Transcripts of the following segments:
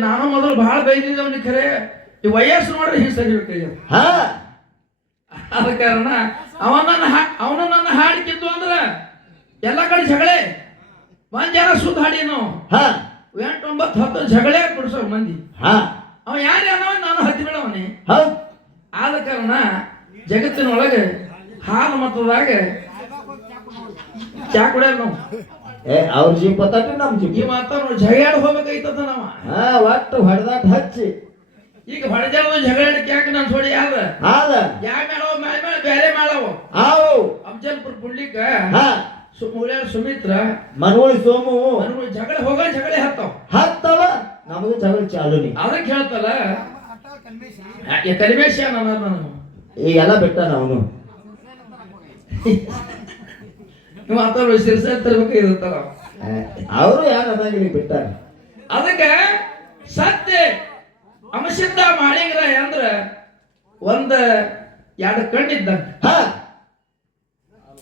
ನಾನು ಮೊದಲು ಬಹಳ ಬೈದಿದ್ದವನಿ ಖರೆ ಈ ವಯಸ್ಸು ನೋಡ್ರೆ ಹಿಂಗೆ ಸರಿ ಬೇಕಾಗ್ಯದ ಹಾ. ಆದ ಕಾರಣ ಅವನನ್ನ ಅವನ ನನ್ನ ಹಾಡಿಕಿದ್ದು ಅಂದ್ರ ಎಲ್ಲ ಕಡೆ ಜಗಳೇ. ಒಂದ್ ಜನ ಸುದ್ದ ಹಾಡಿನು. ಹಾ. ಎಂಟು ಒಂಬತ್ತು ಹತ್ತು ಜಗಳೇ ಕೊಡ್ಸೋ ಮಂದಿ. ಹಾ. ಅವ ಯಾರು ಏನೋ ನಾನು ಹತ್ತಿ ಬಿಡವನಿ ಆದ ಕಾರಣ ಜಗತ್ತಿನೊಳಗೆ ಹಾಲು ಮತ್ತದಾಗ ಚಾ ಕುಡಿಯಲ್ಲ ನಾವು. ಏ ಅವ್ರ ಜೀಪ್ ತಟ್ಟಿ ನಮ್ ಜೀಪ್ ಈ ಮಾತನ್ನು ಜಗಳ ಹೋಗ್ಬೇಕಾಯ್ತದ ನಾವ ಹಾ ಒಟ್ಟು ಹೊಡೆದಾಟ ಹಚ್ಚಿ ಈಗ ಹೊಡೆದ ಜಗಳಾಡಕ್ಕೆ ಯಾಕೆ ನಾನು ಥೋಡಿ ಯಾರ ಹಾದ ಯಾವ ಮೇಳವ ಮ್ಯಾಲ ಮೇಲೆ ಬೇರೆ ಮಾಡವು ಆವು ಅಫಜಲ್ಪುರ್ ಪುಳ್ಳಿಕ ಹಾ ಸು ಸುಮಿತ್ರ ಮನವಳಿ ಸೋಮು ನನಗೂ ಜಗಳ ಹೋಗ ಜಗಳ ಹತ್ತವ ಹತ್ತವ ನಮಗೂ ಜಗಳ ಚಾಲುನಿ ಅದಕ್ಕೆ ಹೇಳ್ತಲ್ಲ ಕಲಿಮೇಶ ನಾನು ನಾನು ಈಗೆಲ್ಲ ಬಿಟ್ಟ ಅವನು ನೀವು ಮಾತಾಡೋ ಸಿರ್ಸ ತರ್ಬೇಕು ಇರುತ್ತಲ್ಲ ಅವರು ಯಾರು ಅದಾಗಿ ಬಿಟ್ಟಾರ. ಅದಕ್ಕೆ ಸತ್ಯ ಅಮಶಿದ್ಧ ಮಾಡಿಂಗ್ರ ಅಂದ್ರ ಒಂದ ಎರಡು ಕಣ್ಣಿದ್ದ ಹಾ.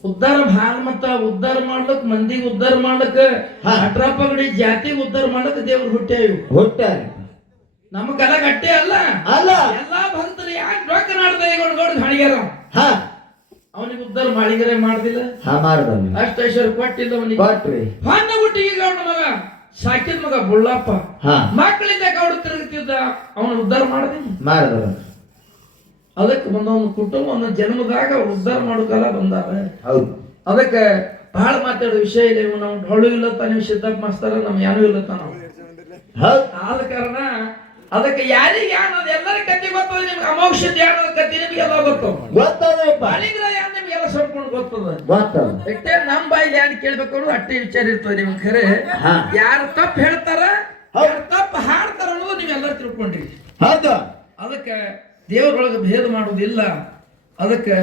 ಉದ್ಧಾರ ಭಾಳ ಮತ್ತ ಉದ್ಧಾರ ಮಾಡ್ಲಕ್ ಮಂದಿಗೆ ಉದ್ಧಾರ ಮಾಡ್ಲಕ್ ಹಾ. ಅಟ್ರ ಪಗಡಿ ಜಾತಿಗೆ ಉದ್ಧಾರ ಮಾಡ್ಲಕ್ ದೇವ್ರು ಹುಟ್ಟ್ಯಾವ ಹುಟ್ಟಾರ ನಮ್ಮ ಕಲ ಗಟ್ಟೆ ಅಲ್ಲ? ಅಲ್ಲ. ಎಲ್ಲಾ ಭಕ್ತರು ಯಾಕೆ ಡೊಕ್ಕ ನಾಡ್ದ ಹಾಡಿಗ್ಯಾರ? ಹಾ. ಅವನಿಗೆ ಉದ್ಧಾರ ಮಾಡಿದರೆ ಮಾಡ್ದಿಲ್ಲ? ಹಾ ಮಾಡ್ದವ್ನು. ಅಷ್ಟ ಐಶ್ವರ್ಯ ಕೊಟ್ಟಿಲ್ಲ ಅವನಿಗೆ? ಕೊಟ್ರಿ. ಹೊನ್ನ ಹುಟ್ಟಿಗೆ ಗೌಡ ಮಗ ಸಾಕಿದ ಮಗ ಬುಳ್ಳಪ್ಪ. ಹಾ. ಮಕ್ಕಳಿಂದ ಗೌಡ ತಿರುಗುತ್ತಿದ್ದ ಅವನು ಉದ್ಧಾರ ಮಾಡ್ದೀನಿ? ಮಾಡ್ದವ ಅದಕ್ಕೆ ಒಂದೊಂದು ಕುಟುಂಬ ಒಂದೊಂದು ಜನ್ಮದಾಗ ಅವ್ರು ಉದ್ಧಾರ ಮಾಡೋ ಕಾಲ ಬಂದಾರ. ಹೌದು. ಅದಕ್ಕೆ ಬಹಳ ಮಾತಾಡೋ ವಿಷಯ ಇದೆ ಇವ್ ನಾವು ಡೊಳ್ಳು ಇಲ್ಲತ್ತ ನೀವು ಸಿದ್ದಪ್ಪ ಮಾಸ್ತಾರ ನಮ್ ಏನೂ ಇಲ್ಲ ನಾವು. ಆದ ಕಾರಣ ಅದಕ್ಕೆ ಯಾರಿಗೆ ಅನ್ನೋದು ಎಲ್ಲರ ಕತೆ ಗೊತ್ತದ ನಿಮ್ಗೆ ಅಮೋಕ್ಷ ಧ್ಯಾನದ ಕತೆ ನಿಮ್ಗೆಲ್ಲ ಗೊತ್ತು. ಗೊತ್ತದಪ್ಪ. ಗೊತ್ತದ? ಗೊತ್ತದ. ಎಷ್ಟೇ ನಮ್ ಬಾಯಿಲಿ ಯಾರು ಕೇಳ್ಬೇಕು ಅನ್ನೋದು ಅಷ್ಟೇ ವಿಚಾರ ಇರ್ತದೆ ನಿಮ್ಗೆ ಖರೆ ಹಾ. ಯಾರು ತಪ್ಪು ಹೇಳ್ತಾರ ಹೌದ್. ಯಾರು ತಪ್ಪು ಹಾಡ್ತಾರ ಅನ್ನೋದು ನೀವೆಲ್ಲ ತಿಳ್ಕೊಂಡ್ರಿ. ಹೌದು. ಅದಕ್ಕೆ ದೇವರೊಳಗೆ ಭೇದ ಮಾಡುದಿಲ್ಲ ಅದಕ್ಕೆ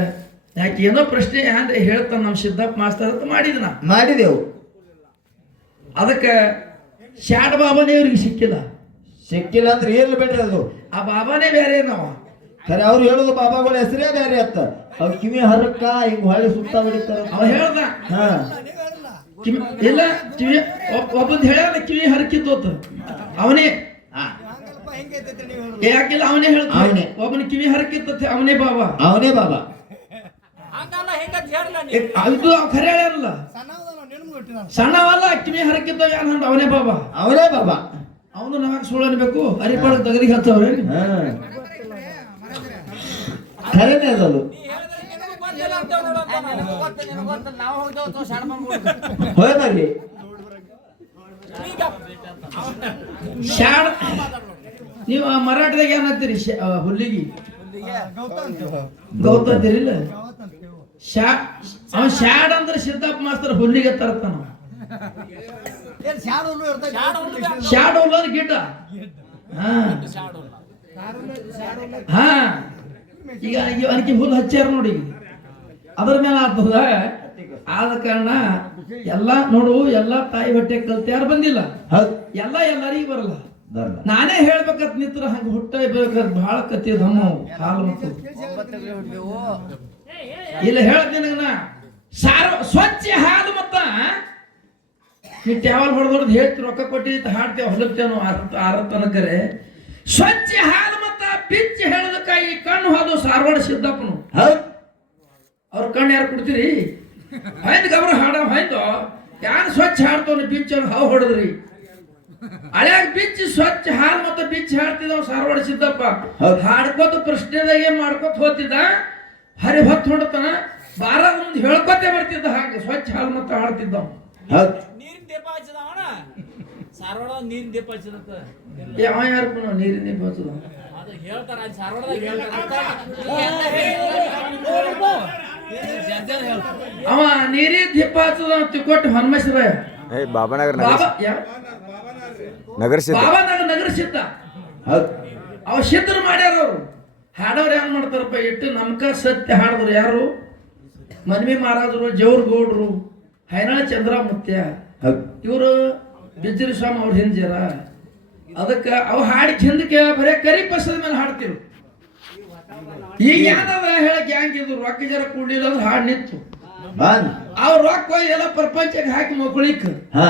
ಯಾಕೆ ಏನೋ ಪ್ರಶ್ನೆ ಅಂದ್ರೆ ಹೇಳ್ತಾನೆ ನಮ್ಮ ಸಿದ್ದಪ್ಪ ಮಾಸ್ತರ್ ಅಂತ ಮಾಡಿದ ನಾ ಮಾಡಿದೆವು. ಅದಕ್ಕೆ ಶಾಡ್ ಬಾಬಾನೇ ಇವ್ರಿಗೆ ಸಿಕ್ಕಿಲ್ಲ. ಸಿಕ್ಕಿಲ್ಲ ಅಂದ್ರೆ ಏನ್ ಬಿಡ್ರಿ ಅದು? ಆ ಬಾಬಾನೇ ಬೇರೆ ನಾವು ಖರೆ ಅವ್ರು ಹೇಳುದು ಬಾಬಾಗಳ ಹೆಸರೇ ಬೇರೆ ಅತ್ತ ಅವ್ರ ಕಿವಿ ಹರಕ್ಕ ಹಿಂಗ್ ಹೊಳೆ ಸುತ್ತ ಬಿಡ್ತಾರ ಅವ ಹೇಳ್ದ ಹಾ. ಕಿವಿ ಇಲ್ಲ ಕಿವಿ ಒಬ್- ಒಬ್ಬಂದ್ ಹೇಳ್ಯಾನ ಕಿವಿ ಹರಕಿದ್ದು ಅಂತ ಅವನೇ. ಯಾಕಿಲ್ಲ ಅವನೇ ಹೇಳ್ತಾನೆ ಅವನೇ. ಒಬ್ಬನ ಕಿವಿ ಹರಕಿತ್ತ ಅವನೇ ಬಾಬಾ. ಅವನೇ ಬಾಬಾ. ಅದು ಅವ್ ಖರೆ ಹೇಳ್ಯಾನಲ್ಲ ಸಣ್ಣವಲ್ಲ ಕಿವಿ ಹರಕಿದ್ದ ಹಂಡ ಅವನೇ ಬಾಬಾ. ಅವನೇ ಬಾಬಾ. ಅವನು ನಮಗೆ ಸುಳ್ಳು ಅನ್ಬೇಕು ಅರಿಪಾಡ ತಗದಿಗೆ ಹತ್ತವ್ರೆ ಹಾ. ಖರೇನೆ ಅದದು. ಹೋಯ್ದಲ್ಲಿ ಶಾಡ್ ನೀವು ಮರಾಠದಾಗ ಏನಂತೀರಿ ಹುಲ್ಲಿಗಿ. ಗೌತ ಅಂತೀರಿಲ್ಲ ಅವ ಶಾಡ್ ಅಂದ್ರೆ ಸಿದ್ದಪ್ಪ ಮಾಸ್ತರ್ ಹುಲ್ಲಿಗೆ ತರ್ತಾನ ಶಾಡ್ ಹುಲ್ಲದ ಗಿಡ್ಡ. ಹಾ. ಈಗ ಅವನಿಗೆ ಹುಲ್ಲು ಹಚ್ಚಾರ ನೋಡಿ ಅದ್ರ ಮೇಲೆ ಆಗ್ತದ ಆದ ಕಾರಣ ಎಲ್ಲ ನೋಡು ಎಲ್ಲ ತಾಯಿ ಹೊಟ್ಟೆ ಯಾರು ಬಂದಿಲ್ಲ? ಎಲ್ಲಾ ಎಲ್ಲ ಎಲ್ಲರಿಗೂ ಬರಲ್ಲ. ನಾನೇ ಹೇಳ್ಬೇಕಂತ ನಿತ್ರ ಹಂಗ ಹುಟ್ಟ ಬಹಳ ಕತ್ತಿ ಹಾಲು ಮತ್ತು. ಇಲ್ಲ ಹೇಳ್ತೀನಿ ನಾ ಸಾರ ಸ್ವಚ್ಛ ಹಾಲು ಮತ್ತ ನೀ ಟ್ಯಾವಲ್ ಹೊಡೆದೊಡ್ದು ಹೇಳ್ತಿ ರೊಕ್ಕ ಕೊಟ್ಟಿ ಹಾಡ್ತೇವೆ ಹೊಲಪ್ತೇನೋ ಆರ ಆರ ತನಕರೆ ಸ್ವಚ್ಛ ಹಾಲು ಮತ್ತ ಬಿಚ್ಚಿ ಹೇಳದಕ್ಕ ಈ ಕಣ್ಣು ಹಾದು ಸಾರವಾಡ ಸಿದ್ದಪ್ಪನು. ಹೌದ್. ಅವ್ರ ಕಣ್ಣು ಯಾರು ಕೊಡ್ತೀರಿ ಹೈದ್ ಗಬ್ರ ಹಾಡ ಹೈದು ಯಾರು ಸ್ವಚ್ಛ ಹಾಡ್ತಾವ ಬಿಚ್ಚ ಹಾವು ಹೊಡೆದ್ರಿ ಹಳ್ಯಾಗ ಬಿಚ್ಚಿ ಸ್ವಚ್ಛ ಹಾಲು ಮತ್ತೆ ಬಿಚ್ಚಿ ಹಾಡ್ತಿದ್ದವ ಸಾರ್ವಾಡ ಸಿದ್ದಪ್ಪ. ಹಾಡ್ಕೋತ ಪ್ರಶ್ನೆದಾಗ ಏನ್ ಮಾಡ್ಕೋತ ಹೋಗ್ತಿದ್ದ ಹರಿ ಹೊತ್ತು ಹೊಡ್ತಾನ ಬಾರ ಮುಂದೆ ಹೇಳ್ಕೊತೆ ಬರ್ತಿದ್ದ ಹಾಗೆ ಸ್ವಚ್ಛ ಹಾಲು ಮತ್ತೆ ಹಾಡ್ತಿದ್ದ ನೀರಿನ ದೀಪ ಹಚ್ಚಿದವಣ ಸಾರ್ವಾಡ ನೀರಿನ ದೀಪ ಹಚ್ಚಿದಂತ ಯಾವ ಯಾರು ನೀರಿನ ದೀಪ ಅದು ಹೇಳ್ತಾರ ಸಾರವಾಡದಾಗ ಹೇಳ್ತಾರ ಅವ ನೀರಿನ ದೀಪ ಹಚ್ಚದ ತಿಕ್ಕೊಟ್ಟು ಹನುಮಸಿದ ಬಾಬಾನಗರ ನಗರ ನಗರ ಸಿದ್ಧ ಬಾಬಾ ನಗರ ಸಿದ್ಧ ಅವ ಸಿದ್ಧರು ಮಾಡ್ಯಾರ ಅವರು. ಹಾಡೋರು ಏನ್ ಮಾಡ್ತಾರಪ್ಪ ಇಟ್ಟು ನಮ್ಕ ಸತ್ಯ ಹಾಡಿದ್ರು ಯಾರು? ಮನ್ವಿ ಮಹಾರಾಜರು ಜೌರ್ ಗೌಡ್ರು ಹೈನಾಳ ಚಂದ್ರ ಮುತ್ಯ ಇವರು ಬಿಜ್ರಿ ಸ್ವಾಮಿ ಅವ್ರ ಹಿಂದಿರ ಅದಕ್ಕೆ ಅವ ಹಾಡಿ ಹಿಂದಕ್ಕೆ ಬರೇ ಕರಿ ಪಸದ ಮೇಲೆ ಹಾಡ್ತಿರು. ಈಗ ಏನದ ಹೇಳಕ್ ಹೆಂಗಿದ್ರು ರೊಕ್ಕ ಜರ ಕೂಡಿಲ್ಲ ಅಂದ್ರೆ ಹಾಡು ನಿಂತು. ಅವ್ ಅವ್ರ ರೊಕ್ಕ ಹೋಗಿ ಎಲ್ಲ ಪ್ರಪಂಚಕ್ಕೆ ಹಾಕಿ ಮಕ್ಕಳಿಕ್ ಹಾ.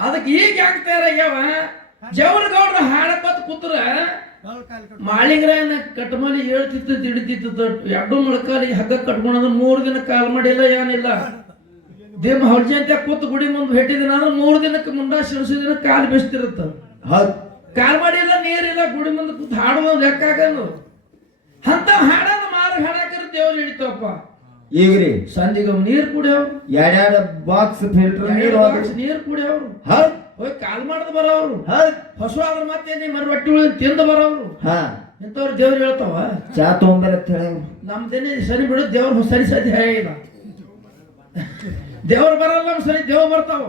ಅದಕ್ಕೆ ಈಗ ಆಗ್ತಾರ ತಯಾರಾಗ್ಯಾವ ಜವರ ಗೌಡ್ರ ಹಾಡಕತ್ ಕೂತ್ರ ಮಾಳಿಂಗ್ರಾಯನ ಕಟ್ಮಲಿ ಹೇಳ್ತಿತ್ತು ತಿಡಿತಿತ್ತು ಎರಡು ಮೊಳಕಾಲಿ ಹಗ್ಗ ಕಟ್ಕೊಂಡ್ರೆ ಮೂರು ದಿನ ಕಾಲ್ ಮಾಡಿಲ್ಲ ಏನಿಲ್ಲ. ದೇಮ ಅಂತ ಕೂತು ಗುಡಿ ಮುಂದೆ ಭೇಟಿದಿನ ಅಂದ್ರೆ ಮೂರು ದಿನಕ್ಕೆ ಮುಂದೆ ಶಿರಸು ದಿನ ಕಾಲು ಬೆಸ್ತಿರುತ್ತ. ಕಾಲ್ ಮಾಡಿಲ್ಲ ನೀರಿಲ್ಲ ಗುಡಿ ಮುಂದೆ ಕೂತು ಹಾಡುವ ಲೆಕ್ಕ ಆಗಲ್ಲ ಅಂತ ಹಾಡದ ಮಾರು ಹಾಡಾಕರ ದೇವ್ರು ಹಿಡಿತಪ್ಪ. ಈಗ್ರಿ. ಸಂಧಿಗ ನೀರ್ ಕುಡಿಯವ್ರು. ಎರಡೆರಡು ಬಾಕ್ಸ್ ಫಿಲ್ಟರ್ ನೀರು. ನೀರ್ ಕುಡಿಯವ್ರು. ಹೋಯ್ ಹೋಗಿ ಕಾಲ್ ಮಾಡದ್ ಬರೋರು ಹಸು ಆದ್ರ ಮತ್ತೆ ನೀ ಮರ ಬಟ್ಟಿ ತಿಂದ ಬರೋರು ಬರೋವ್ರು. ಹಾ. ಇಂಥವ್ರು ದೇವ್ರು ಹೇಳ್ತಾವ. ಚಾ ತೊಗೊಂಬರ ಅಂತ ಹೇಳಿ ನಮ್ದೇನೆ ಸರಿ ಬಿಡು ದೇವ್ರ ಸರಿ ಸರಿ ಹೇಳ ದೇವ್ರು ಬರಲ್ಲ ನಮ್ ಸರಿ ದೇವ್ ಬರ್ತಾವ.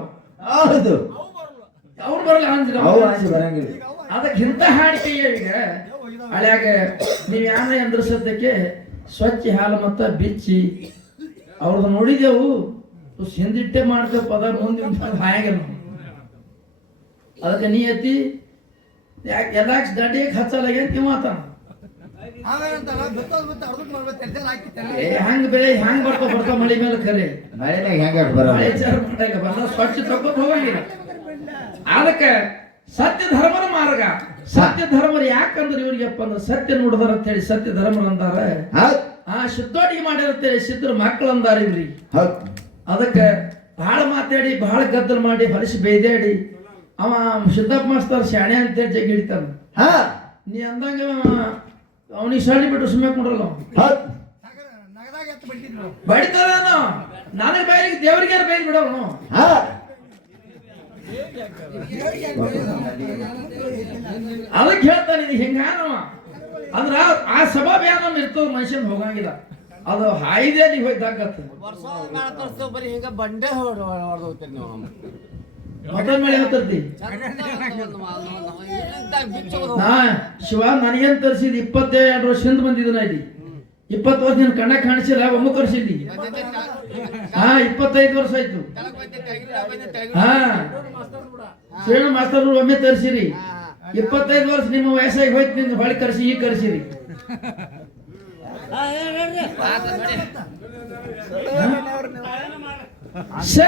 ಹೌದು. ಅವ್ರು ಬರಲ್ಲ ಅಂದ್ರೆ. ಅದಕ್ಕಿಂತ ಹಾಡಿಕೆ ಈಗ. ಹಳ್ಯಾಗ ನೀವು ಯಾನ ಎಂದ್ರಸದ್ದಕ್ಕೆ ಸ್ವಚ್ಛ ಹಾಲು ಮತ್ತ ಬಿಚ್ಚಿ ಅವ್ರದ್ದು ನೋಡಿದೆವು. ಸಿಂದಿಟ್ಟೆ ಹಿಂದಿಟ್ಟೆ ಮಾಡ್ತೇವೆ ಪದ ಮುಂದೆ ಹಾಯಾಗಿಲ್ಲ ಅದಕ್ಕೆ ನೀ ಎತ್ತಿ ಯಾಕೆ ಎಲ್ಲ ದಂಡಿಗೆ ಹಚ್ಚಲ್ಲ ಅಂತ ನೀವು ಮಾತಾಡ ಹಂಗ ಬೆಳೆ ಹಂಗ ಬರ್ತಾವ ಬರ್ತಾವ ಮಳಿ ಮೇಲೆ ಕರೆ. ಹೆಂಗ ಮಳೆ ಬಂದ ಸ್ವಚ್ಛ ತಗೊಂಡ್ ಹೋಗಂಗಿಲ್ಲ ಅದಕ್ಕೆ ಸತ್ಯ ಧರ್ಮನ ಮಾರ್ಗ. ಸತ್ಯ ಧರ್ಮರ ಯಾಕಂದ್ರೆ ಇವ್ರಿಗಪ್ಪ ಅಂದ್ರೆ ಸತ್ಯ ನೋಡಿದಾರ ಅಂತೇಳಿ ಸತ್ಯ ಧರ್ಮನ ಅಂದಾರ. ಆ ಶುದ್ಧೋಟಿಗೆ ಮಾಡಿರುತ್ತೇಳಿ ಸಿದ್ಧರ ಮಕ್ಕಳು ಅಂದಾರ ಇವ್ರಿ. ಹೌದ್. ಅದಕ್ಕೆ ಬಹಳ ಮಾತಾಡಿ ಬಹಳ ಗದ್ದಲ ಮಾಡಿ ಹೊಲಸಿ ಬೇಯ್ದಾಡಿ ಅವ ಸಿದ್ದಪ್ಪ ಮಾಸ್ತಾರ ಶಾಣೆ ಅಂತೇಳಿ ಜಗ್ಗಿ ಹಿಡಿತಾನ. ಹಾ. ನೀ ಅಂದಂಗ ಅವನಿಗೆ ಶಾಣಿ ಬಿಟ್ಟು ಸುಮ್ಮನೆ ಕೊಡಲ್ಲ ಬಡಿತಾನ ನನಗೆ ಬೈಲಿಗೆ ದೇವರಿಗೆ ಬೈಲ್ ಬಿಡೋನು. ಹಾ. ಅದಕ್ಕೆ ಹೇಳ್ತಾನೆ, ಇದು ಹಿಂಗಾನವ? ಅಂದ್ರ ಆ ಸಭಾ ಏನೋ ಇರ್ತದ, ಮನುಷ್ಯನ್ ಹೋಗಂಗಿಲ್ಲ. ಅದು ಹಾಯ್ದೆ ಅಲ್ಲಿ ಹೋಯ್ದಾಗತ್ತ ವರ್ಷ ಬರೀ ಹಿಂಗ ಬಂಡೆ ಹೊಡೆದೋಗ್ತೀರಿ ನೀವು ನಾ ಶಿವ ನನಗೇನ್ ತರಿಸಿದ್ ಇಪ್ಪತ್ತೆರಡು ವರ್ಷ ಹಿಂದ್ ಬಂದಿದ್ದನ ಇಲ್ಲಿ. ಇಪ್ಪತ್ತು ವರ್ಷ ನಿನ್ ಕಣ್ಣ ಕಾಣಿಸಿಲ್ಲ, ಒಮ್ಮೆ ತೋರಿಸಿದ್ದಿ ಹಾ, ಇಪ್ಪತ್ತೈದು ವರ್ಷ ಆಯ್ತು. ಹಾ. ಶ್ರೇಣ ಮಾಸ್ತರ್ ಒಮ್ಮೆ ತರಿಸಿರಿ. ಇಪ್ಪತ್ತೈದು ವರ್ಷ ನಿಮ್ಮ ವಯಸ್ಸಾಗಿ ಹೋಯ್ತು ನಿಮ್ಗೆ ಹೊಳಿ ಕರ್ಸಿ ಈಗ ಕರ್ಸಿರಿ. ಶೇ